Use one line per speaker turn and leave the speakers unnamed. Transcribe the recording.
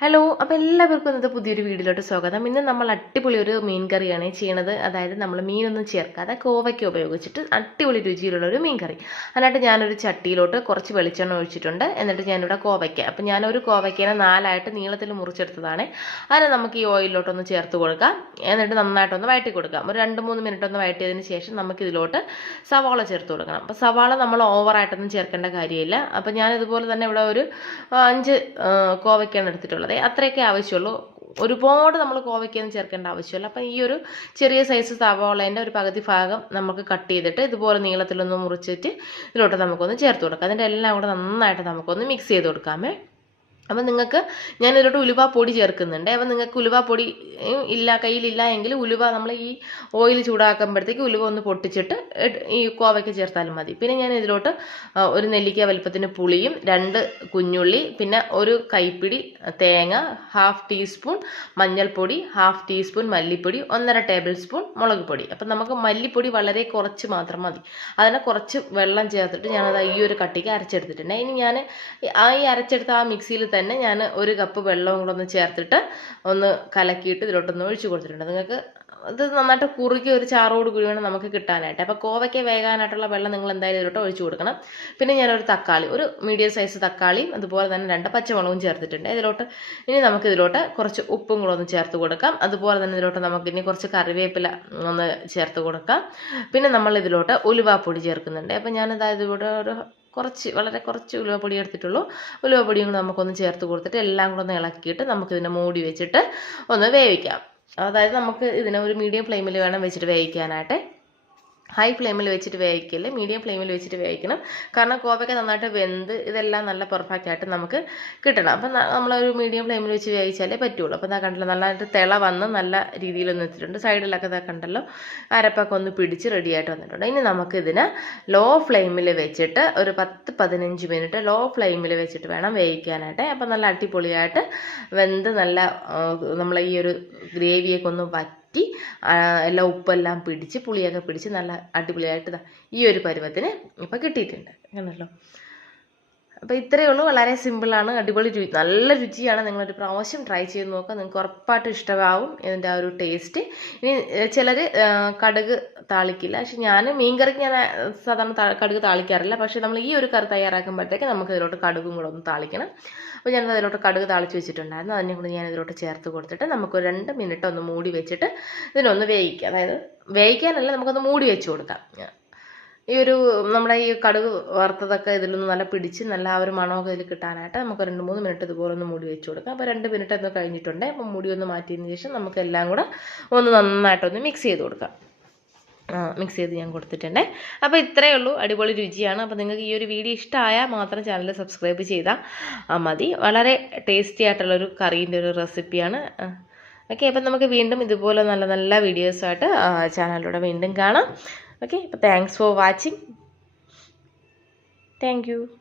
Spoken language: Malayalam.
ഹലോ അപ്പോൾ എല്ലാവർക്കും ഇന്നത്തെ പുതിയൊരു വീഡിയോയിലോട്ട് സ്വാഗതം. ഇന്ന് നമ്മൾ അടിപൊളി ഒരു മീൻ കറിയാണ് ചെയ്യണത്. അതായത് നമ്മൾ മീനൊന്നും ചേർക്കാതെ കോവയ്ക്ക ഉപയോഗിച്ചിട്ട് അടിപൊളി രുചിയിലുള്ള ഒരു മീൻ കറി. അതിനായിട്ട് ഞാനൊരു ചട്ടിയിലോട്ട് കുറച്ച് വെളിച്ചെണ്ണ ഒഴിച്ചിട്ടുണ്ട്. എന്നിട്ട് ഞാനിവിടെ കോവയ്ക്ക. അപ്പം ഞാനൊരു കോവയ്ക്കേനെ നാലായിട്ട് നീളത്തിൽ മുറിച്ചെടുത്തതാണ്. അതിനെ നമുക്ക് ഈ ഓയിലിലോട്ടൊന്ന് ചേർത്ത് കൊടുക്കാം. എന്നിട്ട് നന്നായിട്ടൊന്ന് വഴറ്റി കൊടുക്കാം. ഒരു രണ്ട് മൂന്ന് മിനിറ്റ് ഒന്ന് വഴറ്റിയതിന് ശേഷം നമുക്ക് ഇതിലോട്ട് സവാള ചേർത്ത് കൊടുക്കണം. അപ്പോൾ സവാള നമ്മൾ ഓവറായിട്ടൊന്നും ചേർക്കേണ്ട കാര്യമില്ല. അപ്പോൾ ഞാനിതുപോലെ തന്നെ ഇവിടെ ഒരു അഞ്ച് കോവയ്ക്കാണ് എടുത്തിട്ടുള്ളത്. അത്രയൊക്കെ ആവശ്യമുള്ളൂ. ഒരുപാട് നമ്മൾ കോവയ്ക്കൊന്നും ചേർക്കേണ്ട ആവശ്യമില്ല. അപ്പം ഈ ഒരു ചെറിയ സൈസ് സവാളേന്റെ ഒരു പകുതി ഭാഗം നമുക്ക് കട്ട് ചെയ്തിട്ട് ഇതുപോലെ നീളത്തിലൊന്ന് മുറിച്ചിട്ട് ഇതിലോട്ട് നമുക്കൊന്ന് ചേർത്ത് കൊടുക്കാം. അതിന്റെ എല്ലാം കൂടെ നന്നായിട്ട് നമുക്കൊന്ന് മിക്സ് ചെയ്ത് കൊടുക്കാമേ. അപ്പം നിങ്ങൾക്ക് ഞാൻ ഇതിലോട്ട് ഉലുവ പൊടി ചേർക്കുന്നുണ്ട്. അപ്പം നിങ്ങൾക്ക് ഉലുവ പൊടി ഇല്ല കയ്യിലില്ല എങ്കിൽ ഉലുവ നമ്മൾ ഈ ഓയിൽ ചൂടാക്കുമ്പോഴത്തേക്ക് ഉലുവ ഒന്ന് പൊട്ടിച്ചിട്ട് ഈ കോവയ്ക്ക് ചേർത്താലും മതി. പിന്നെ ഞാൻ ഇതിലോട്ട് ഒരു നെല്ലിക്ക വലിപ്പത്തിന് പുളിയും രണ്ട് കുഞ്ഞുള്ളി പിന്നെ ഒരു കൈപ്പിടി തേങ്ങ ഹാഫ് ടീസ്പൂൺ മഞ്ഞൾപ്പൊടി ഹാഫ് ടീസ്പൂൺ മല്ലിപ്പൊടി ഒന്നര ടേബിൾ സ്പൂൺ മുളക് പൊടി. അപ്പം നമുക്ക് മല്ലിപ്പൊടി വളരെ കുറച്ച് മാത്രം മതി. അതിനെ കുറച്ച് വെള്ളം ചേർത്തിട്ട് ഞാനത് ഈ ഒരു കട്ടിക്ക് അരച്ചെടുത്തിട്ടുണ്ട്. ഇനി ഞാൻ ആ ഈ അരച്ചെടുത്ത ആ മിക്സിയിൽ തന്നെ ഞാൻ ഒരു കപ്പ് വെള്ളവും കൂടെ ഒന്ന് ചേർത്തിട്ട് ഒന്ന് കലക്കിയിട്ട് ഇതിലോട്ടൊന്ന് ഒഴിച്ചു കൊടുത്തിട്ടുണ്ട്. നിങ്ങൾക്ക് ഇത് നന്നായിട്ട് കുറുക്കി ഒരു ചാറോട് കൂടി വേണം നമുക്ക് കിട്ടാനായിട്ട്. അപ്പോൾ കോവയ്ക്ക് വേകാനായിട്ടുള്ള വെള്ളം നിങ്ങൾ എന്തായാലും ഇതിലോട്ട് ഒഴിച്ചു കൊടുക്കണം. പിന്നെ ഞാനൊരു തക്കാളി ഒരു മീഡിയം സൈസ് തക്കാളിയും അതുപോലെ തന്നെ രണ്ട് പച്ചമുളകും ചേർത്തിട്ടുണ്ട്. ഇതിലോട്ട് ഇനി നമുക്ക് ഇതിലോട്ട് കുറച്ച് ഉപ്പും കൂടെ ഒന്ന് ചേർത്ത് കൊടുക്കാം. അതുപോലെ തന്നെ ഇതിലോട്ട് നമുക്ക് ഇനി കുറച്ച് കറിവേപ്പില ഒന്ന് ചേർത്ത് കൊടുക്കാം. പിന്നെ നമ്മൾ ഇതിലോട്ട് ഉലുവാപ്പൊടി ചേർക്കുന്നുണ്ട്. അപ്പം ഞാനിതായത് ഇവിടെ ഒരു കുറച്ച് വളരെ കുറച്ച് ഉലുവപ്പൊടി എടുത്തിട്ടുള്ളൂ. ഉലുവപ്പൊടിയും കൂടെ നമുക്കൊന്ന് ചേർത്ത് കൊടുത്തിട്ട് എല്ലാം കൂടെ ഒന്ന് ഇളക്കിയിട്ട് നമുക്കിതിനെ മൂടി വെച്ചിട്ട് ഒന്ന് വേവിക്കാം. അതായത് നമുക്ക് ഇതിനെ ഒരു മീഡിയം ഫ്ലെയിമിൽ വേണം വെച്ചിട്ട് വേവിക്കാനായിട്ട്. ഹൈ ഫ്ലെയിമിൽ വെച്ചിട്ട് വേവിക്കില്ല മീഡിയം ഫ്ലെയിമിൽ വെച്ചിട്ട് വേവിക്കണം. കാരണം കോവയ്ക്ക നന്നായിട്ട് വെന്ത് ഇതെല്ലാം നല്ല പെർഫെക്റ്റ് ആയിട്ട് നമുക്ക് കിട്ടണം. അപ്പം നമ്മളൊരു മീഡിയം ഫ്ലെയിമിൽ വെച്ച് വേവിച്ചാലേ പറ്റുള്ളൂ. അപ്പം ഇതാ കണ്ടല്ലോ നല്ലതായിട്ട് തിള വന്ന് നല്ല രീതിയിലൊന്നും എത്തിയിട്ടുണ്ട് സൈഡിലൊക്കെ ഇതാ കണ്ടല്ലോ അരപ്പൊക്കെ ഒന്ന് പിടിച്ച് റെഡിയായിട്ട് വന്നിട്ടുണ്ട്. ഇനി നമുക്ക് ഇതിനെ ലോ ഫ്ലെയിമിൽ വെച്ചിട്ട് ഒരു പത്ത് പതിനഞ്ച് മിനിറ്റ് ലോ ഫ്ലെയിമിൽ വെച്ചിട്ട് വേണം വേവിക്കാനായിട്ട്. അപ്പം നല്ല അടിപൊളിയായിട്ട് വെന്ത് നല്ല നമ്മളെ ഈ ഒരു ഗ്രേവിയൊക്കെ ഒന്ന് വറ്റി എല്ലാം ഉപ്പെല്ലാം പിടിച്ച് പുളിയൊക്കെ പിടിച്ച് നല്ല അടിപൊളിയായിട്ട് ഈ ഒരു പരുവത്തിന് ഇപ്പം കിട്ടിയിട്ടുണ്ട്. കണ്ടല്ലോ അപ്പോൾ ഇത്രയേ ഉള്ളൂ. വളരെ സിമ്പിളാണ് അടിപൊളി രുചി. നല്ല രുചിയാണ്. നിങ്ങളൊരു പ്രാവശ്യം ട്രൈ ചെയ്ത് നോക്കുക നിങ്ങൾക്ക് ഉറപ്പായിട്ട് ഇഷ്ടമാവും ഇതിന്റെ ആ ഒരു ടേസ്റ്റ് ഇനി ചിലർ കടുക് താളിക്കില്ല. പക്ഷെ ഞാൻ മീൻ കറിക്ക് ഞാൻ സാധാരണ കടുക് താളിക്കാറില്ല. പക്ഷേ നമ്മൾ ഈ ഒരു കറി തയ്യാറാക്കുമ്പോഴത്തേക്ക് നമുക്ക് ഇതിലോട്ട് കടുകും കൂടെ ഒന്ന് താളിക്കണം. അപ്പോൾ ഞാൻ അതിലോട്ട് കടുക് താളിച്ച് വെച്ചിട്ടുണ്ടായിരുന്നു. അതിനെ കൂടി ഞാൻ ഇതിലോട്ട് ചേർത്ത് കൊടുത്തിട്ട് നമുക്ക് രണ്ട് മിനിറ്റ് ഒന്ന് മൂടി വെച്ചിട്ട് ഇതിനൊന്ന് വേവിക്കാം. അതായത് വേവിക്കാനല്ല നമുക്കൊന്ന് മൂടി വെച്ച് കൊടുക്കാം. ഈ ഒരു നമ്മുടെ ഈ കടുക് വറുത്തതൊക്കെ ഇതിലൊന്ന് നല്ല പിടിച്ച് നല്ല ആ ഒരു മണമൊക്കെ ഇതിൽ കിട്ടാനായിട്ട് നമുക്ക് രണ്ട് മൂന്ന് മിനിറ്റ് ഇതുപോലെ ഒന്ന് മൂടി വെച്ച് കൊടുക്കാം. അപ്പോൾ രണ്ട് മിനിറ്റ് ഒന്ന് കഴിഞ്ഞിട്ടുണ്ട്. അപ്പോൾ മൂടി ഒന്ന് മാറ്റിയതിന് ശേഷം നമുക്ക് എല്ലാം കൂടെ ഒന്ന് നന്നായിട്ടൊന്ന് മിക്സ് ചെയ്ത് കൊടുക്കാം. മിക്സ് ചെയ്ത് ഞാൻ കൊടുത്തിട്ടുണ്ട്. അപ്പോൾ ഇത്രയേ ഉള്ളൂ. അടിപൊളി രുചിയാണ്. അപ്പോൾ നിങ്ങൾക്ക് ഈ ഒരു വീഡിയോ ഇഷ്ടമായാൽ മാത്രം ചാനൽ സബ്സ്ക്രൈബ് ചെയ്താൽ മതി. വളരെ ടേസ്റ്റി ആയിട്ടുള്ളൊരു കറീന്റെ ഒരു റെസിപ്പിയാണ് ഓക്കെ അപ്പം നമുക്ക് വീണ്ടും ഇതുപോലെ നല്ല നല്ല വീഡിയോസായിട്ട് ചാനലിലൂടെ വീണ്ടും കാണാം. okay thanks for watching. Thank you.